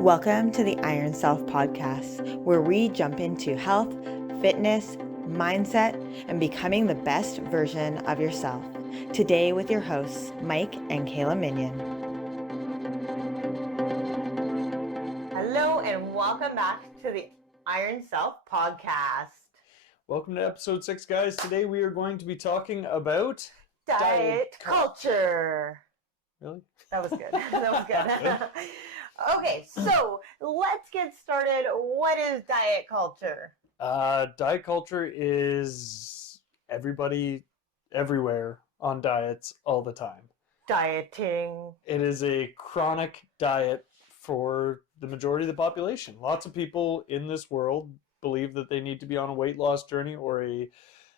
Welcome to the Iron Self podcast, where we jump into health, fitness, mindset, and becoming the best version of yourself. Today with your hosts, Mike and Kayla Minion. Hello and welcome back to the Iron Self podcast. Welcome to episode 6, guys. Today we are going to be talking about Diet culture. Really? That was good. That was good. Okay, so let's get started. What is diet culture? Diet culture is everybody everywhere on diets all the time. Dieting. It is a chronic diet for the majority of the population. Lots of people in this world believe that they need to be on a weight loss journey or a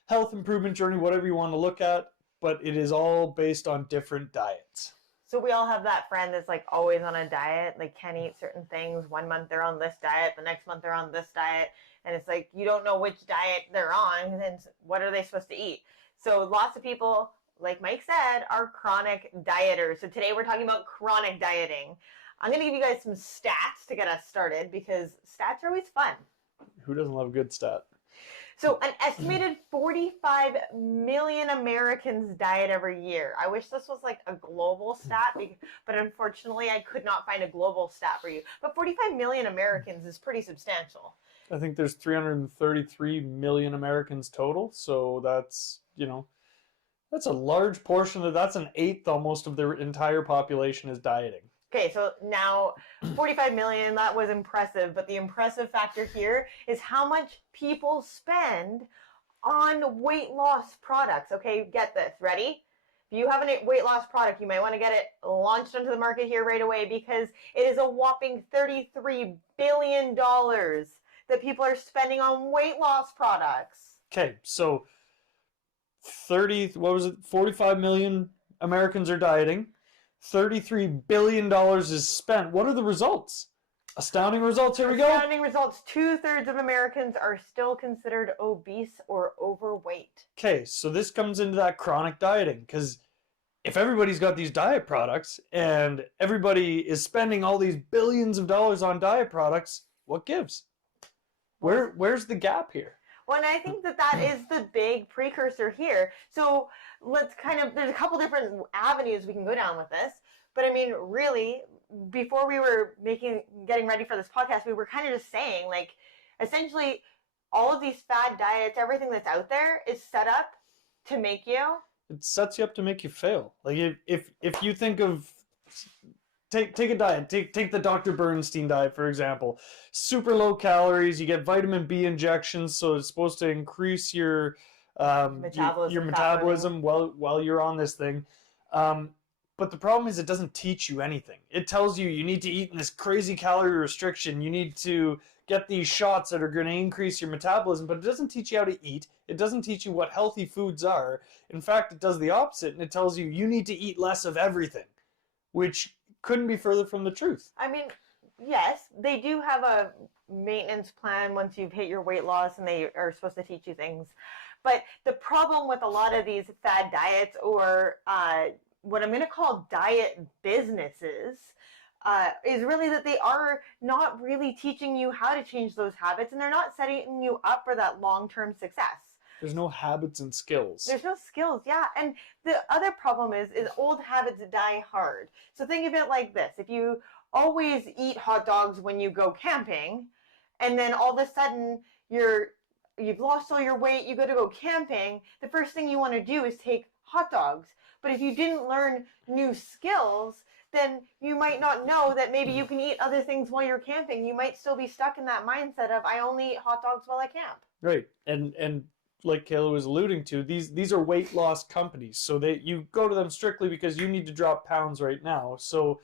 health improvement journey, whatever you want to look at, but it is all based on different diets. So we all have that friend that's like always on a diet, like can't eat certain things. 1 month they're on this diet, the next month they're on this diet, and it's like you don't know which diet they're on and what are they supposed to eat. So lots of people, like Mike said, are chronic dieters. So today we're talking about chronic dieting. I'm going to give you guys some stats to get us started because stats are always fun. Who doesn't love a good stat? So an estimated 45 million Americans diet every year. I wish this was like a global stat, but unfortunately I could not find a global stat for you. But 45 million Americans is pretty substantial. I think there's 333 million Americans total, so that's, that's a large portion of, that's an eighth almost of their entire population is dieting. Okay, so now 45 million, that was impressive, but the impressive factor here is how much people spend on weight loss products. Okay, get this, ready? If you have a weight loss product, you might want to get it launched onto the market here right away because it is a whopping $33 billion that people are spending on weight loss products. Okay, so 45 million Americans are dieting. $33 billion is spent. What are the results? Astounding results. Here we go. Astounding results. 2/3 of Americans are still considered obese or overweight. Okay, so this comes into that chronic dieting because if everybody's got these diet products and everybody is spending all these billions of dollars on diet products, what gives? Where's the gap here? Well, and I think that is the big precursor here. So let's there's a couple different avenues we can go down with this. But I mean, really, before we were getting ready for this podcast, we were kind of just saying, like, essentially, all of these fad diets, everything that's out there is set up to make you. It sets you up to make you fail. Like, if you think of... Take a diet. Take the Dr. Bernstein diet, for example. Super low calories. You get vitamin B injections, so it's supposed to increase your metabolism while you're on this thing. But the problem is it doesn't teach you anything. It tells you need to eat in this crazy calorie restriction. You need to get these shots that are going to increase your metabolism, but it doesn't teach you how to eat. It doesn't teach you what healthy foods are. In fact, it does the opposite, and it tells you need to eat less of everything, which couldn't be further from the truth. I mean, yes, they do have a maintenance plan once you've hit your weight loss and they are supposed to teach you things. But the problem with a lot of these fad diets or what I'm going to call diet businesses is really that they are not really teaching you how to change those habits and they're not setting you up for that long-term success. There's no habits and skills. There's no skills, yeah. And the other problem is old habits die hard. So think of it like this. If you always eat hot dogs when you go camping, and then all of a sudden you've lost all your weight, you go camping, the first thing you want to do is take hot dogs. But if you didn't learn new skills, then you might not know that maybe you can eat other things while you're camping. You might still be stuck in that mindset of, I only eat hot dogs while I camp. Right. And like Kayla was alluding to, these are weight loss companies. So you go to them strictly because you need to drop pounds right now. So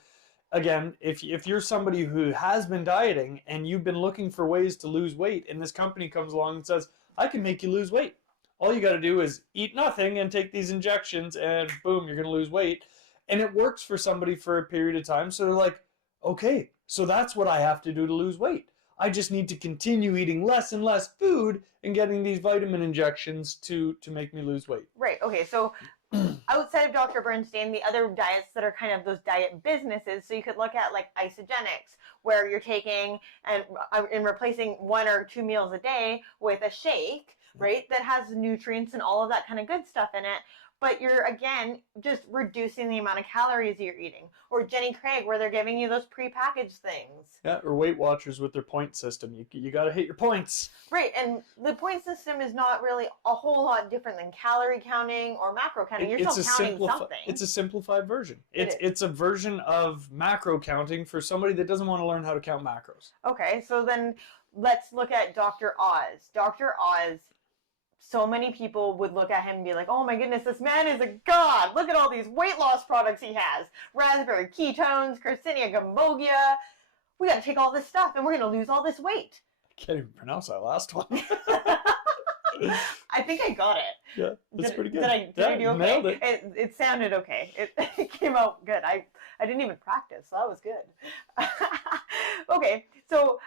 again, if you're somebody who has been dieting and you've been looking for ways to lose weight and this company comes along and says, I can make you lose weight. All you got to do is eat nothing and take these injections and boom, you're going to lose weight. And it works for somebody for a period of time. So they're like, okay, so that's what I have to do to lose weight. I just need to continue eating less and less food and getting these vitamin injections to make me lose weight. Right. Okay. So outside of Dr. Bernstein, the other diets that are kind of those diet businesses, so you could look at like isogenics, where you're taking and replacing 1 or 2 meals a day with a shake, right, that has nutrients and all of that kind of good stuff in it. But you're, again, just reducing the amount of calories you're eating. Or Jenny Craig, where they're giving you those prepackaged things. Yeah, or Weight Watchers with their point system. You got to hit your points. Right, and the point system is not really a whole lot different than calorie counting or macro counting. You're still counting something. It's a simplified version. It's a version of macro counting for somebody that doesn't want to learn how to count macros. Okay, so then let's look at Dr. Oz. Dr. Oz, so many people would look at him and be like, oh my goodness, this man is a god. Look at all these weight loss products he has. Raspberry ketones, Carcinia gambogia. We got to take all this stuff and we're going to lose all this weight. I can't even pronounce that last one. I think I got it. Yeah, that's pretty good. Did I do okay? Nailed it. It sounded okay. It came out good. I didn't even practice, so that was good. Okay, so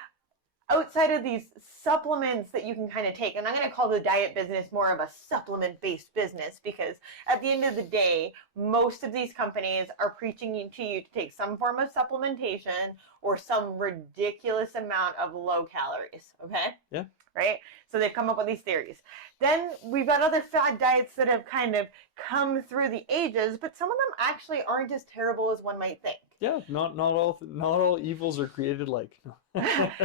outside of these supplements that you can kind of take, and I'm going to call the diet business more of a supplement-based business, because at the end of the day, most of these companies are preaching to you to take some form of supplementation or some ridiculous amount of low calories, okay? Yeah. Right? So they've come up with these theories. Then we've got other fad diets that have kind of come through the ages, but some of them actually aren't as terrible as one might think. Yeah, not all evils are created alike.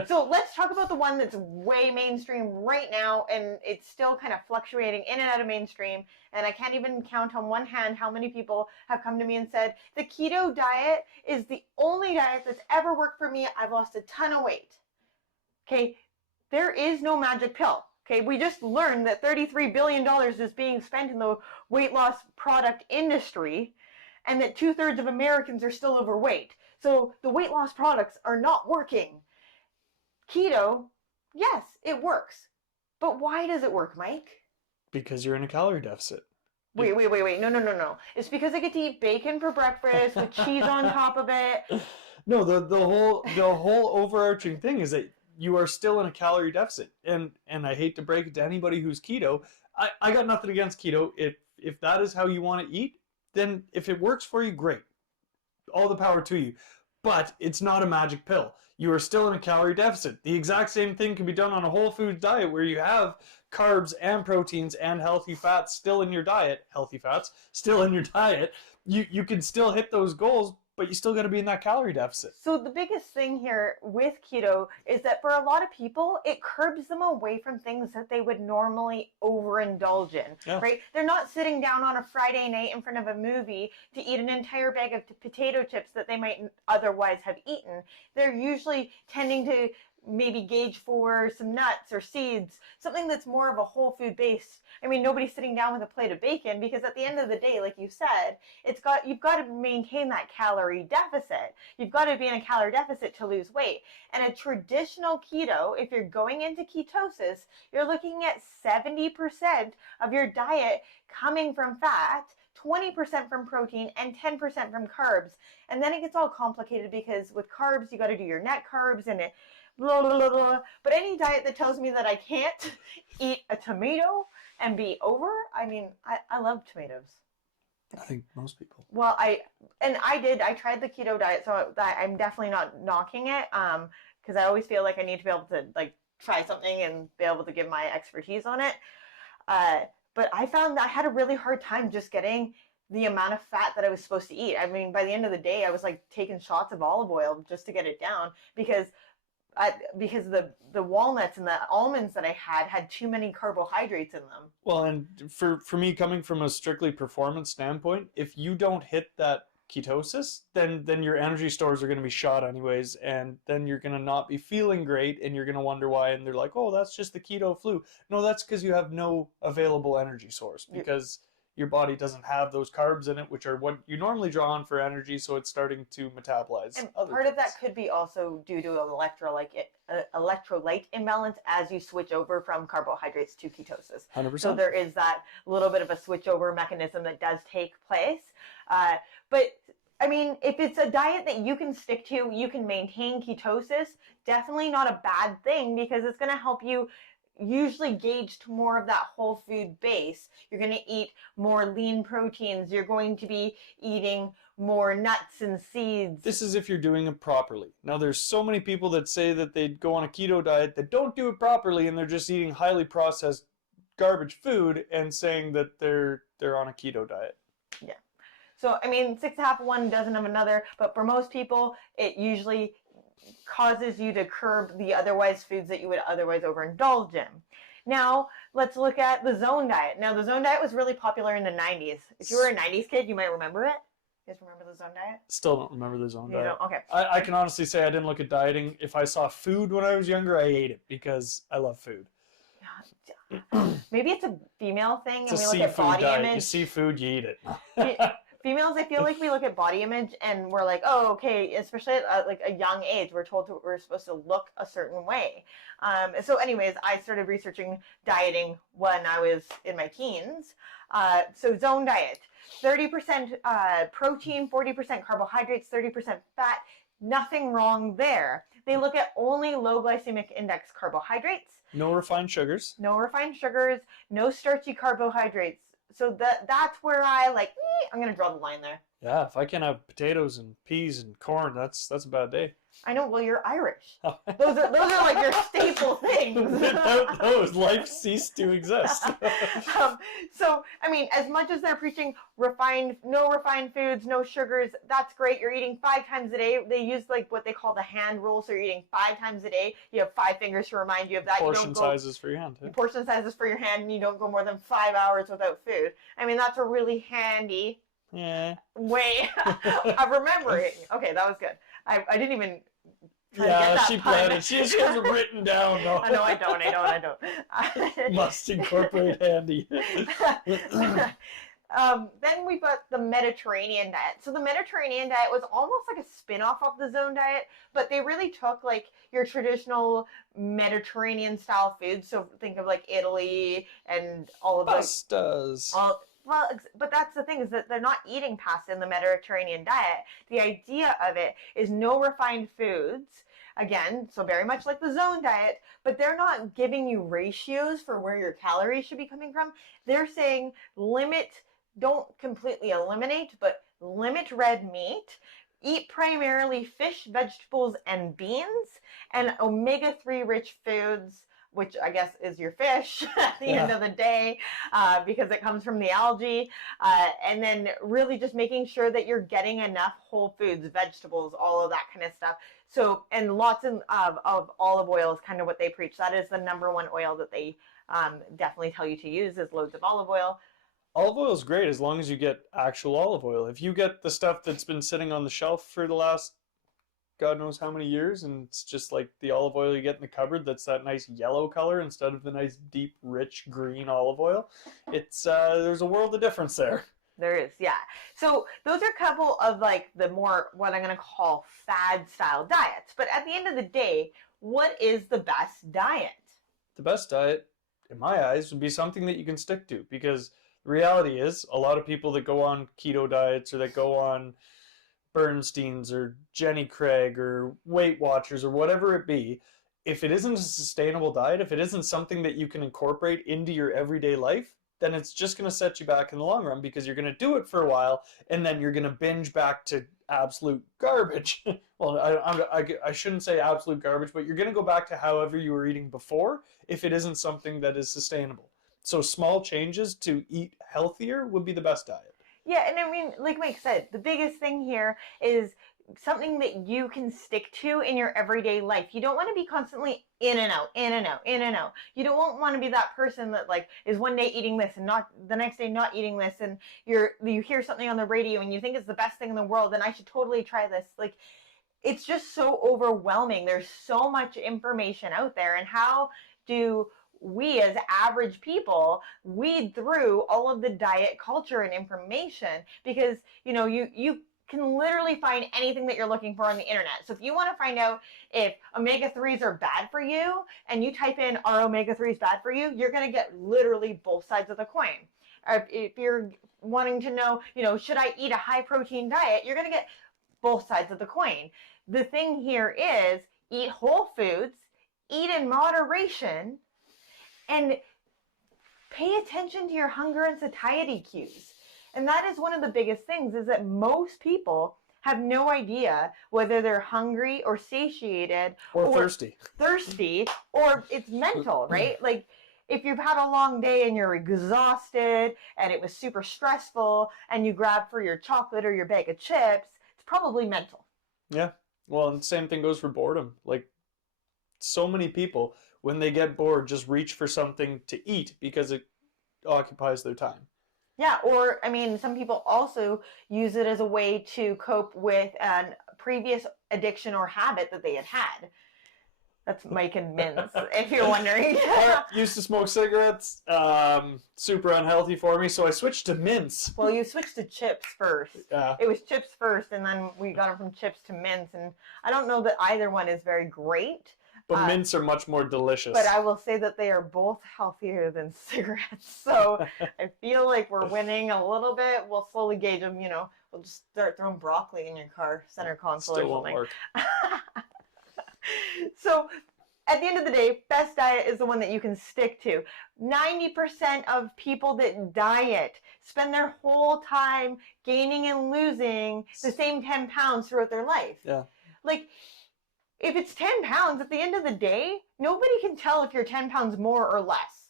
So let's talk about the one that's way mainstream right now, and it's still kind of fluctuating in and out of mainstream, and I can't even count on one hand how many people have come to me and said, the keto diet is the only diet that's ever worked for me. I've lost a ton of weight. Okay, there is no magic pill. Okay, we just learned that $33 billion is being spent in the weight loss product industry, and that 2/3 of Americans are still overweight. So the weight loss products are not working. Keto, yes, it works. But why does it work, Mike? Because you're in a calorie deficit. Wait. No. It's because I get to eat bacon for breakfast with cheese on top of it. No, the whole overarching thing is that you are still in a calorie deficit. And I hate to break it to anybody who's keto. I got nothing against keto. If that is how you want to eat, then if it works for you, great. All the power to you. But it's not a magic pill. You are still in a calorie deficit. The exact same thing can be done on a whole food diet where you have carbs and proteins and healthy fats still in your diet. Healthy fats still in your diet. You can still hit those goals, but you still got to be in that calorie deficit. So the biggest thing here with keto is that for a lot of people, it curbs them away from things that they would normally overindulge in, right? They're not sitting down on a Friday night in front of a movie to eat an entire bag of potato chips that they might otherwise have eaten. They're usually tending to maybe gauge for some nuts or seeds, something that's more of a whole food based. I mean, nobody's sitting down with a plate of bacon because at the end of the day, like you said, you've got to maintain that calorie deficit. You've got to be in a calorie deficit to lose weight. And a traditional keto, if you're going into ketosis, you're looking at 70% of your diet coming from fat, 20% from protein, and 10% from carbs. And then it gets all complicated because with carbs, you got to do your net carbs and it blah, blah, blah, blah. But any diet that tells me that I can't eat a tomato and be over, I mean, I love tomatoes. I think most people. Well, I tried the keto diet, so I'm definitely not knocking it, because I always feel like I need to be able to like try something and be able to give my expertise on it. But I found that I had a really hard time just getting the amount of fat that I was supposed to eat. I mean, by the end of the day, I was like taking shots of olive oil just to get it down because the walnuts and the almonds that I had too many carbohydrates in them. Well, and for me, coming from a strictly performance standpoint, if you don't hit that ketosis, then your energy stores are going to be shot anyways, and then you're going to not be feeling great, and you're going to wonder why, and they're like, oh, that's just the keto flu. No, that's because you have no available energy source, because your body doesn't have those carbs in it, which are what you normally draw on for energy, so it's starting to metabolize. And part of that could be also due to an electrolyte imbalance as you switch over from carbohydrates to ketosis. 100%. So there is that little bit of a switchover mechanism that does take place. But I mean, if it's a diet that you can stick to, you can maintain ketosis, definitely not a bad thing because it's going to help you usually gauged more of that whole food base. You're going to eat more lean proteins. You're going to be eating more nuts and seeds. This is if you're doing it properly. Now, there's so many people that say that they go on a keto diet that don't do it properly, and they're just eating highly processed garbage food and saying that they're on a keto diet. Yeah. So, I mean, 6 to half of one, dozen of another, but for most people, it usually causes you to curb the otherwise foods that you would otherwise overindulge in. Now, let's look at the zone diet. Now, the zone diet was really popular in the 90s. If you were a 90s kid, you might remember it. You guys remember the zone diet? Still don't remember the zone diet. Don't? Okay. I can honestly say I didn't look at dieting. If I saw food when I was younger, I ate it because I love food. Maybe it's a female thing, It's and we look at body diet. image. You see food, you eat it. Females, I feel like we look at body image and we're like, oh, okay, especially at like a young age, we're told we're supposed to look a certain way. So anyways, I started researching dieting when I was in my teens. So zone diet, 30% protein, 40% carbohydrates, 30% fat, nothing wrong there. They look at only low glycemic index carbohydrates. No refined sugars. No refined sugars, no starchy carbohydrates. So that's where I like, I'm going to draw the line there. Yeah, if I can't have potatoes and peas and corn, that's a bad day. I know, well, you're Irish. Those are like your staple things. Without those, life ceased to exist. So, I mean, as much as they're preaching no refined foods, no sugars, that's great. You're eating 5 times a day. They use like what they call the hand rule. So you're eating 5 times a day. You have 5 fingers to remind you of that. Portion sizes for your hand. Portion sizes for your hand, and you don't go more than 5 hours without food. I mean, that's a really handy way of remembering. Okay, that was good. I didn't even she planned it. She has it written down. No. No, I don't. Must incorporate handy. Then we've got the Mediterranean diet. So the Mediterranean diet was almost like a spin-off of the zone diet, but they really took like your traditional Mediterranean style foods. So think of like Italy and all of those. Pastas. Well, but that's the thing, is that they're not eating pasta in the Mediterranean diet. The idea of it is no refined foods. Again, so very much like the zone diet, but they're not giving you ratios for where your calories should be coming from. They're saying don't completely eliminate, but limit red meat. Eat primarily fish, vegetables, and beans, and omega-3 rich foods, which I guess is your fish at the end of the day, because it comes from the algae. And then really just making sure that you're getting enough whole foods, vegetables, all of that kind of stuff. So, and lots of olive oil is kind of what they preach. That is the #1 oil that they definitely tell you to use, is loads of olive oil. Olive oil is great as long as you get actual olive oil. If you get the stuff that's been sitting on the shelf for the last God knows how many years, and it's just like the olive oil you get in the cupboard that's that nice yellow color instead of the nice deep rich green olive oil, it's there's a world of difference there. There is, yeah. So those are a couple of like the more what I'm going to call fad style diets. But at the end of the day, what is the best diet? The best diet, in my eyes, would be something that you can stick to, because the reality is a lot of people that go on keto diets or that go on Bernstein's or Jenny Craig or Weight Watchers or whatever it be, if it isn't a sustainable diet, if it isn't something that you can incorporate into your everyday life, then it's just going to set you back in the long run, because you're going to do it for a while and then you're going to binge back to absolute garbage. Well, I shouldn't say absolute garbage, but you're going to go back to however you were eating before if it isn't something that is sustainable. So small changes to eat healthier would be the best diet. Yeah, and I mean, like Mike said, the biggest thing here is something that you can stick to in your everyday life. You don't want to be constantly in and out, in and out, in and out. You don't want to be that person that like is one day eating this and not the next day not eating this, and you hear something on the radio and you think it's the best thing in the world and I should totally try this. Like, it's just so overwhelming. There's so much information out there, and how do we as average people weed through all of the diet culture and information? Because you can literally find anything that you're looking for on the internet. So if you want to find out if omega-3s are bad for you and you type in are omega-3s bad for you, you're going to get literally both sides of the coin. If you're wanting to know, should I eat a high protein diet, you're going to get both sides of the coin. The thing here is eat whole foods, eat in moderation, And pay attention to your hunger and satiety cues. And that is one of the biggest things, is that most people have no idea whether they're hungry or satiated or thirsty, or it's mental, right? Like if you've had a long day and you're exhausted and it was super stressful and you grab for your chocolate or your bag of chips, it's probably mental. Yeah. Well, and the same thing goes for boredom. Like so many people, when they get bored, just reach for something to eat because it occupies their time. Yeah, or I mean, some people also use it as a way to cope with a previous addiction or habit that they had had. That's Mike and mints, if you're wondering. I used to smoke cigarettes, super unhealthy for me, so I switched to mints. Well, you switched to chips first. Yeah. It was chips first, and then we got it from chips to mints, and I don't know that either one is very great. But mints are much more delicious. But I will say that they are both healthier than cigarettes. So I feel like we're winning a little bit. We'll slowly gauge them, you know. We'll just start throwing broccoli in your car center console Still or something. won't work. So at the end of the day, best diet is the one that you can stick to. 90% of people that diet spend their whole time gaining and losing the same 10 pounds throughout their life. Yeah. Like, if it's 10 pounds, at the end of the day, nobody can tell if you're 10 pounds more or less.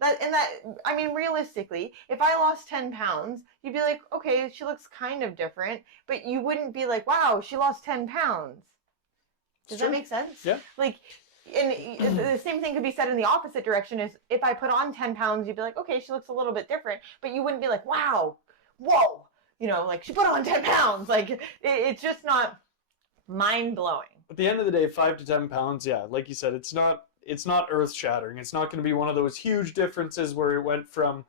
I mean, realistically, if I lost 10 pounds, you'd be like, okay, she looks kind of different, but you wouldn't be like, wow, she lost 10 pounds. Does that make sense? Yeah. Like, and the same thing could be said in the opposite direction. Is if I put on 10 pounds, you'd be like, okay, she looks a little bit different, but you wouldn't be like, wow, whoa, you know, like she put on 10 pounds. Like, it's just not mind-blowing. At the end of the day, 5 to 10 pounds, yeah, like you said, it's not earth-shattering. It's not going to be one of those huge differences where it went from,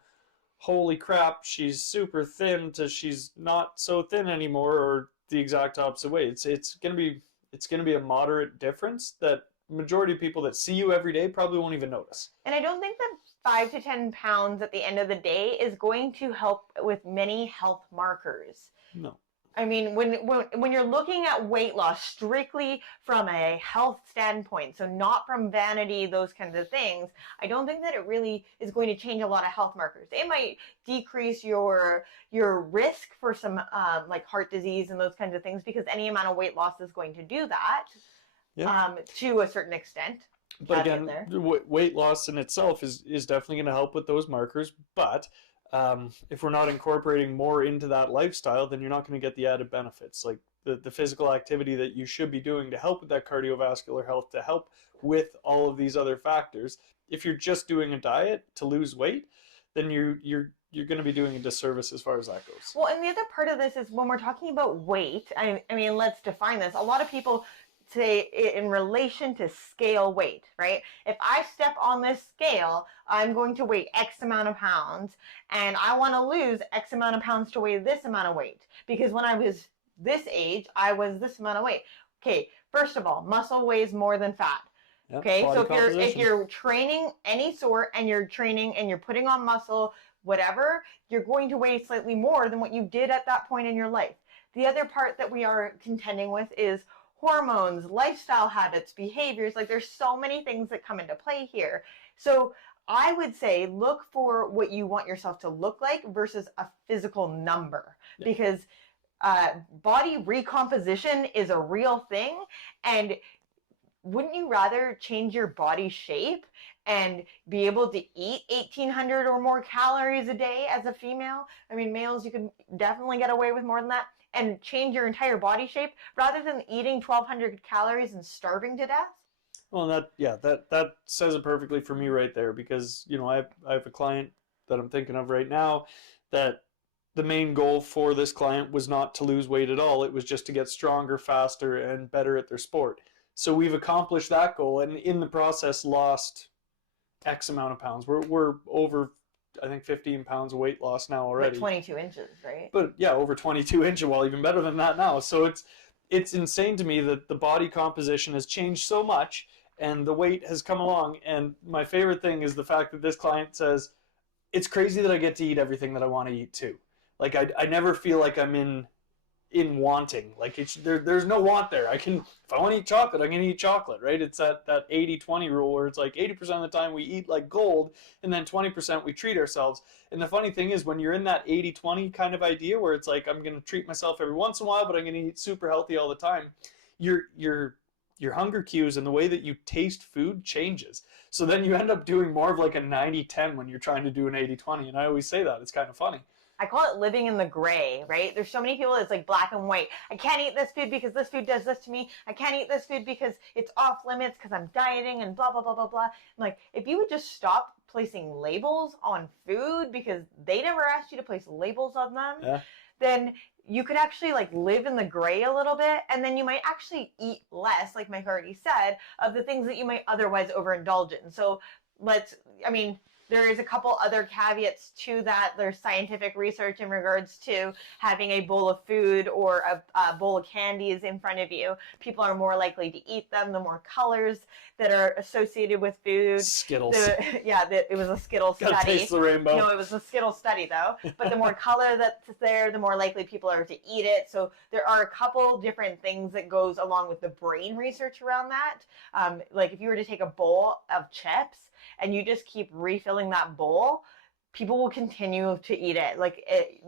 holy crap, she's super thin to she's not so thin anymore, or the exact opposite way. It's going to be a moderate difference that majority of people that see you every day probably won't even notice. And I don't think that 5 to 10 pounds at the end of the day is going to help with many health markers. No. I mean, when you're looking at weight loss strictly from a health standpoint, so not from vanity, those kinds of things, I don't think that it really is going to change a lot of health markers. It might decrease your risk for some like heart disease and those kinds of things, because any amount of weight loss is going to do that, to a certain extent. But again, weight loss in itself is definitely going to help with those markers, but if we're not incorporating more into that lifestyle, then you're not going to get the added benefits, like the physical activity that you should be doing to help with that cardiovascular health, to help with all of these other factors. If you're just doing a diet to lose weight, then you're going to be doing a disservice as far as that goes. Well, and the other part of this is when we're talking about weight, I mean, let's define this. A lot of people say in relation to scale weight, right? If I step on this scale, I'm going to weigh X amount of pounds, and I want to lose X amount of pounds to weigh this amount of weight, because when I was this age, I was this amount of weight. Okay, first of all, muscle weighs more than fat. Yep, okay, so if composition. you're training any sort and you're training and you're putting on muscle, whatever, you're going to weigh slightly more than what you did at that point in your life. The other part that we are contending with is hormones, lifestyle habits, behaviors. Like, there's so many things that come into play here. So I would say look for what you want yourself to look like versus a physical number, because body recomposition is a real thing. And wouldn't you rather change your body shape and be able to eat 1,800 or more calories a day as a female? I mean, males, you can definitely get away with more than that, and change your entire body shape rather than eating 1,200 calories and starving to death? Well, that says it perfectly for me right there, because, you know, I have a client that I'm thinking of right now that the main goal for this client was not to lose weight at all. It was just to get stronger, faster, and better at their sport. So we've accomplished that goal, and in the process lost X amount of pounds. We're over, I think, 15 pounds of weight loss now already. Like 22 inches, right? But yeah, over 22 inches, well, even better than that now. So it's insane to me that the body composition has changed so much and the weight has come along. And my favorite thing is the fact that this client says, it's crazy that I get to eat everything that I want to eat too. Like, I never feel like I'm in in wanting. Like there's no want there. If I want to eat chocolate, I'm gonna eat chocolate, right? It's that 80-20 rule where it's like 80% of the time we eat like gold, and then 20% we treat ourselves. And the funny thing is, when you're in that 80-20 kind of idea where it's like I'm gonna treat myself every once in a while, but I'm gonna eat super healthy all the time, your hunger cues and the way that you taste food changes. So then you end up doing more of like a 90-10 when you're trying to do an 80-20. And I always say that. It's kind of funny. I call it living in the gray, right? There's so many people it's like black and white. I can't eat this food because this food does this to me. I can't eat this food because it's off limits because I'm dieting and blah, blah, blah, blah, blah. I'm like, if you would just stop placing labels on food because they never asked you to place labels on them, then you could actually like live in the gray a little bit, and then you might actually eat less, like Mike already said, of the things that you might otherwise overindulge in. So there is a couple other caveats to that. There's scientific research in regards to having a bowl of food or a bowl of candies in front of you. People are more likely to eat them. The more colors that are associated with food. Skittles. It was a Skittles study. Gotta taste the rainbow. No, it was a Skittles study though. But the more color that's there, the more likely people are to eat it. So there are a couple different things that goes along with the brain research around that. Like if you were to take a bowl of chips and you just keep refilling that bowl, people will continue to eat it.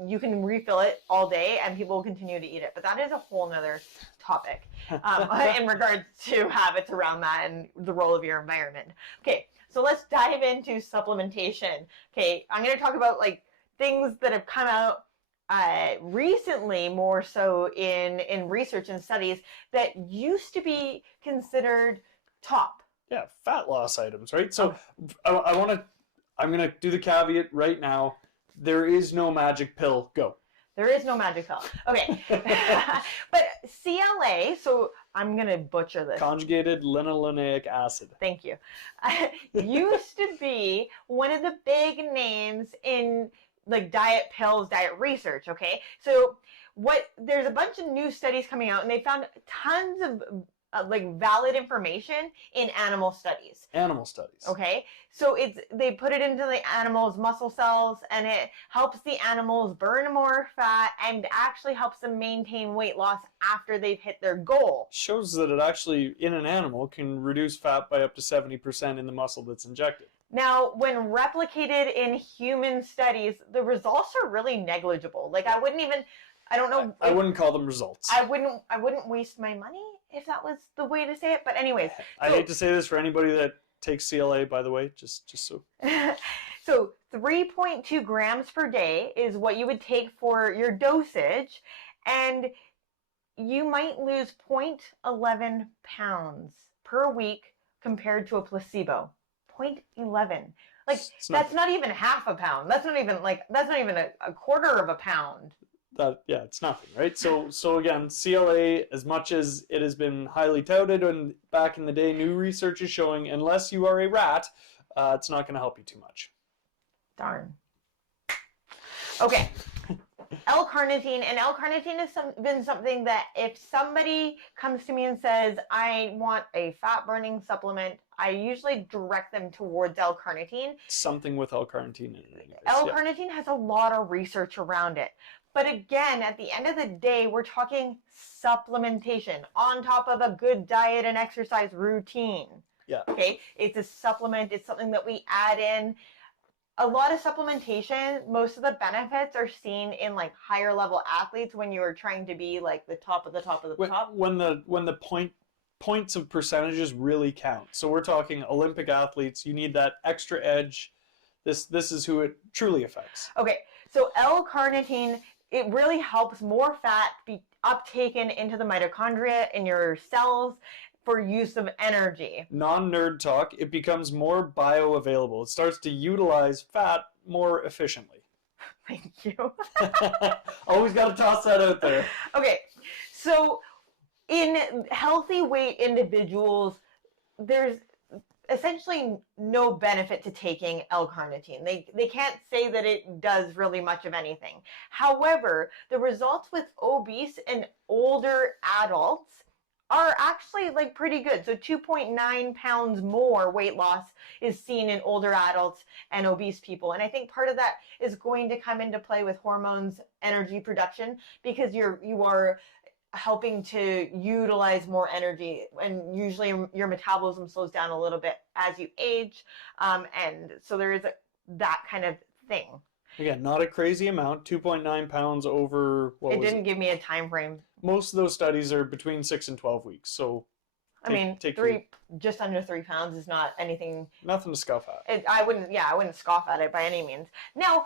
You can refill it all day and people will continue to eat it. But that is a whole nother topic in regards to habits around that and the role of your environment. Okay, so let's dive into supplementation. Okay, I'm going to talk about like things that have come out recently, more so in research and studies that used to be considered top. Yeah, fat loss items, right? So I'm going to do the caveat right now. There is no magic pill. Go. There is no magic pill. Okay. But CLA, so I'm going to butcher this. Conjugated linoleic acid. Thank you. Used to be one of the big names in like diet pills, diet research, okay? So there's a bunch of new studies coming out and they found tons of like valid information in animal studies. Animal studies. Okay, so they put it into the animals' muscle cells, and it helps the animals burn more fat and actually helps them maintain weight loss after they've hit their goal. Shows that it actually in an animal can reduce fat by up to 70% in the muscle that's injected. Now, when replicated in human studies, the results are really negligible. Like I wouldn't call them results. I wouldn't waste my money if that was the way to say it. But anyways. I hate to say this for anybody that takes CLA, by the way, just so. So 3.2 grams per day is what you would take for your dosage. And you might lose 0.11 pounds per week compared to a placebo. 0.11. Like that's not even half a pound. That's not even a quarter of a pound. It's nothing, right? So again, CLA, as much as it has been highly touted, and back in the day, new research is showing, unless you are a rat, it's not going to help you too much. Darn. Okay. L-carnitine, and L-carnitine has been something that if somebody comes to me and says, I want a fat-burning supplement, I usually direct them towards L-carnitine. Something with L-carnitine in it. Anyways. L-carnitine has a lot of research around it. But again, at the end of the day, we're talking supplementation on top of a good diet and exercise routine. Yeah. Okay? It's a supplement. It's something that we add in. A lot of supplementation, most of the benefits are seen in like higher level athletes when you are trying to be like the top of the top of the top. When the points of percentages really count. So we're talking Olympic athletes. You need that extra edge. This is who it truly affects. Okay. So L-carnitine, it really helps more fat be uptaken into the mitochondria in your cells for use of energy. Non-nerd talk, it becomes more bioavailable. It starts to utilize fat more efficiently. Thank you. Always got to toss that out there. Okay, so in healthy weight individuals, there's essentially no benefit to taking L-carnitine. They can't say that it does really much of anything. However, the results with obese and older adults are actually like pretty good. So 2.9 pounds more weight loss is seen in older adults and obese people. And I think part of that is going to come into play with hormones, energy production, because you are helping to utilize more energy, and usually your metabolism slows down a little bit as you age, and so there is that kind of thing. Again, not a crazy amount. 2.9 pounds over. It didn't give me a time frame. Most of those studies are between 6 and 12 weeks. So just under 3 pounds is not anything. Nothing to scoff at. I wouldn't scoff at it by any means. Now,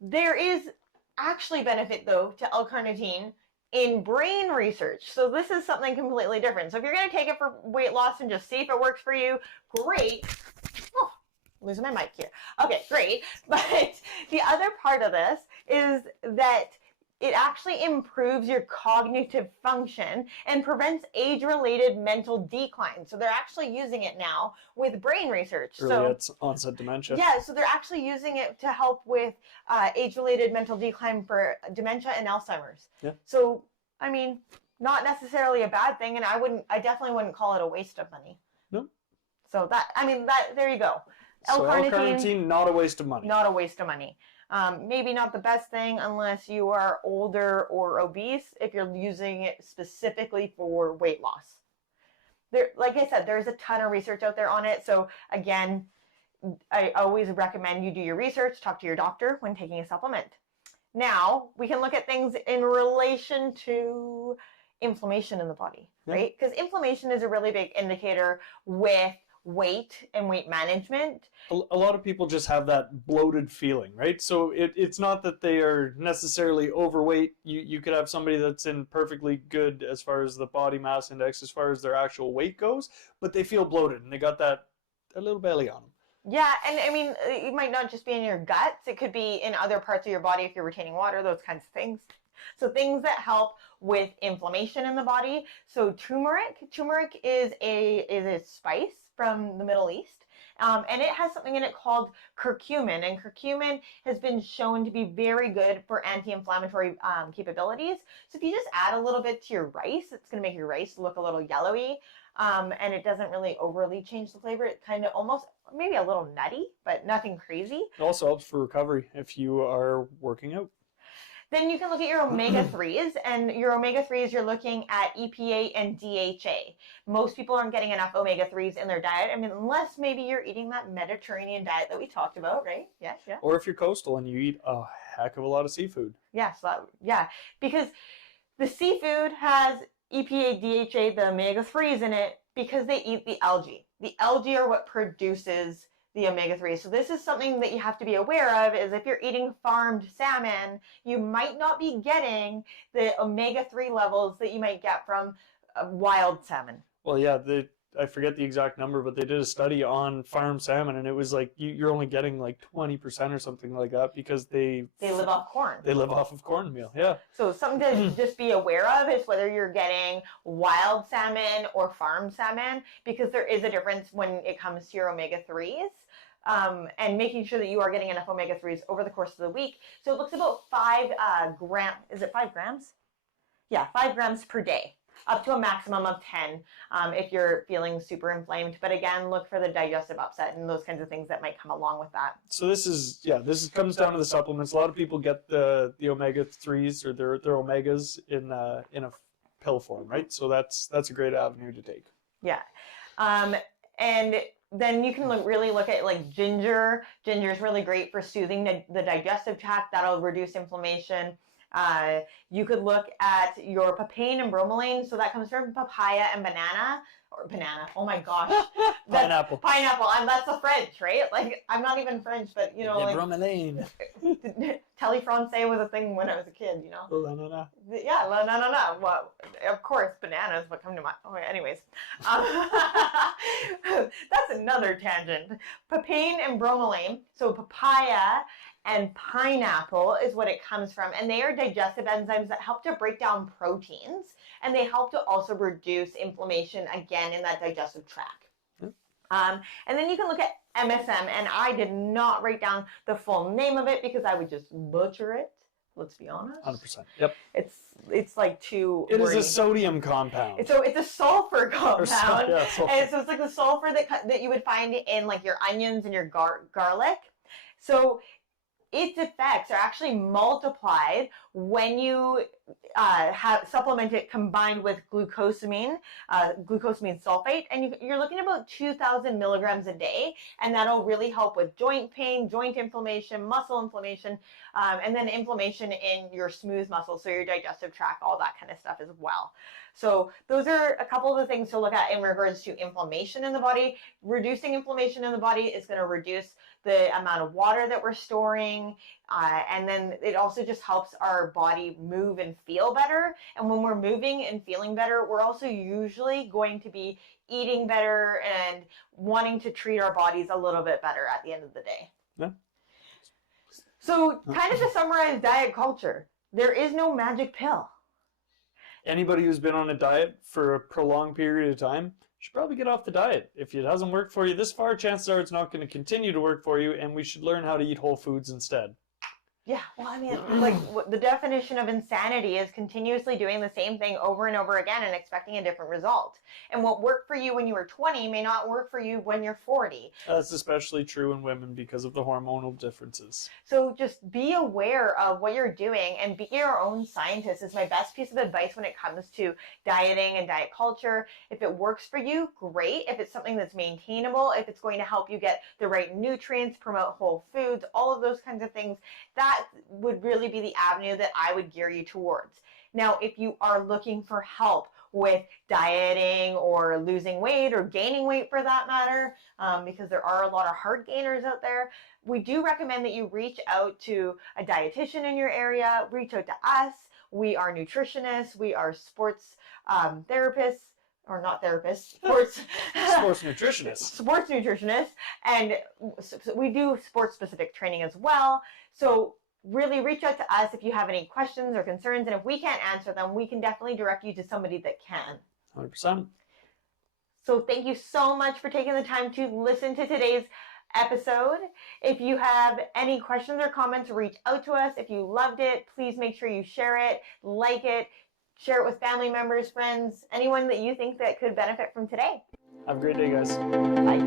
there is actually benefit though to L-carnitine in brain research. So this is something completely different. So if you're going to take it for weight loss and just see if it works for you, great. Oh, losing my mic here. Okay, great. But the other part of this is that it actually improves your cognitive function and prevents age-related mental decline. So they're actually using it now with brain research. Early onset dementia. Yeah, so they're actually using it to help with age-related mental decline for dementia and Alzheimer's. Yeah. So, I mean, not necessarily a bad thing, and I definitely wouldn't call it a waste of money. No. So there you go. So L-carnitine, not a waste of money. Not a waste of money. Maybe not the best thing unless you are older or obese, if you're using it specifically for weight loss. Like I said, there's a ton of research out there on it. So again, I always recommend you do your research, talk to your doctor when taking a supplement. Now, we can look at things in relation to inflammation in the body, right? Because inflammation is a really big indicator with weight and weight management. A lot of people just have that bloated feeling, right? So it's not that they are necessarily overweight. You could have somebody that's in perfectly good as far as the body mass index, as far as their actual weight goes, but they feel bloated and they got that little belly on them. Yeah, and I mean, it might not just be in your guts. It could be in other parts of your body if you're retaining water, those kinds of things. So things that help with inflammation in the body. So turmeric is a spice from the Middle East. And it has something in it called curcumin. And curcumin has been shown to be very good for anti-inflammatory capabilities. So if you just add a little bit to your rice, it's going to make your rice look a little yellowy. And it doesn't really overly change the flavor. It kind of almost maybe a little nutty, but nothing crazy. It also helps for recovery if you are working out. Then you can look at your omega-3s, and your omega-3s, you're looking at EPA and DHA. Most people aren't getting enough omega-3s in their diet. I mean, unless maybe you're eating that Mediterranean diet that we talked about, right? Yeah. Or if you're coastal and you eat a heck of a lot of seafood. Yes, because the seafood has EPA, DHA, the omega-3s in it because they eat the algae. The algae are what produces the omega-3. So this is something that you have to be aware of, is if you're eating farmed salmon, you might not be getting the omega-3 levels that you might get from wild salmon. Well, yeah, I forget the exact number, but they did a study on farm salmon, and it was like you're only getting like 20% or something like that because they live off corn. They live off of cornmeal, yeah. So something to just be aware of is whether you're getting wild salmon or farm salmon, because there is a difference when it comes to your omega-3s. And making sure that you are getting enough omega-3s over the course of the week. So it looks about 5 grams. Is it 5 grams? Yeah, 5 grams per day, up to a maximum of 10 if you're feeling super inflamed. But again, look for the digestive upset and those kinds of things that might come along with that. So this comes down to the supplements. A lot of people get the omega-3s or their omegas in a pill form, right? So that's a great avenue to take. Yeah, and then you can really look at like ginger. Ginger is really great for soothing the digestive tract. That'll reduce inflammation. You could look at your papain and bromelain. So that comes from papaya and banana. Oh my goch. Pineapple. Pineapple. That's the French, right? Like, I'm not even French, but you know, like bromelain. Tele Francais was a thing when I was a kid, you know? La, na, na. Yeah, la, na, na, na. Well, of course, bananas would come to mind. Oh, anyways. That's another tangent. Papain and bromelain. So papaya and pineapple is what it comes from. And they are digestive enzymes that help to break down proteins. And they help to also reduce inflammation, again, in that digestive tract. And then you can look at MSM, and I did not write down the full name of it because I would just butcher it let's be honest. 100%. Yep. It's like too. It is wordy. a sodium compound. It's a sulfur compound. Yeah, sulfur. And so it's like the sulfur that you would find in like your onions and your garlic. So its effects are actually multiplied when you have supplement it combined with glucosamine sulfate, and you're looking at about 2,000 milligrams a day, and that'll really help with joint pain, joint inflammation, muscle inflammation, and then inflammation in your smooth muscles, so your digestive tract, all that kind of stuff as well. So those are a couple of the things to look at in regards to inflammation in the body. Reducing inflammation in the body is going to reduce the amount of water that we're storing, and then it also just helps our body move and feel better. And when we're moving and feeling better, we're also usually going to be eating better and wanting to treat our bodies a little bit better at the end of the day. Yeah. So kind of to summarize diet culture, there is no magic pill. Anybody who's been on a diet for a prolonged period of time should probably get off the diet. If it hasn't worked for you this far, chances are it's not going to continue to work for you, and we should learn how to eat whole foods instead. Yeah, well, I mean, like the definition of insanity is continuously doing the same thing over and over again and expecting a different result. And what worked for you when you were 20 may not work for you when you're 40. That's especially true in women because of the hormonal differences. So just be aware of what you're doing and be your own scientist is my best piece of advice when it comes to dieting and diet culture. If it works for you, great. If it's something that's maintainable, if it's going to help you get the right nutrients, promote whole foods, all of those kinds of things, that would really be the avenue that I would gear you towards. Now, if you are looking for help with dieting or losing weight or gaining weight for that matter, because there are a lot of hard gainers out there, we do recommend that you reach out to a dietitian in your area, reach out to us. We are nutritionists, we are sports therapists, or not therapists, sports nutritionists. Sports nutritionists, and we do sports specific training as well. So really reach out to us if you have any questions or concerns, and if we can't answer them, we can definitely direct you to somebody that can. 100%. So thank you so much for taking the time to listen to today's episode. If you have any questions or comments, reach out to us. If you loved it, please make sure you share it, like it, share it with family members, friends, anyone that you think that could benefit from today. Have a great day, guys. Bye.